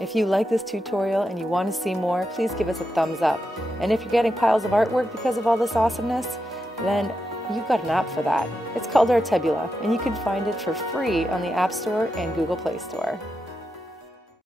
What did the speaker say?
If you like this tutorial and you want to see more, please give us a thumbs up. And if you're getting piles of artwork because of all this awesomeness, then you've got an app for that. It's called Artebula, and you can find it for free on the App Store and Google Play Store.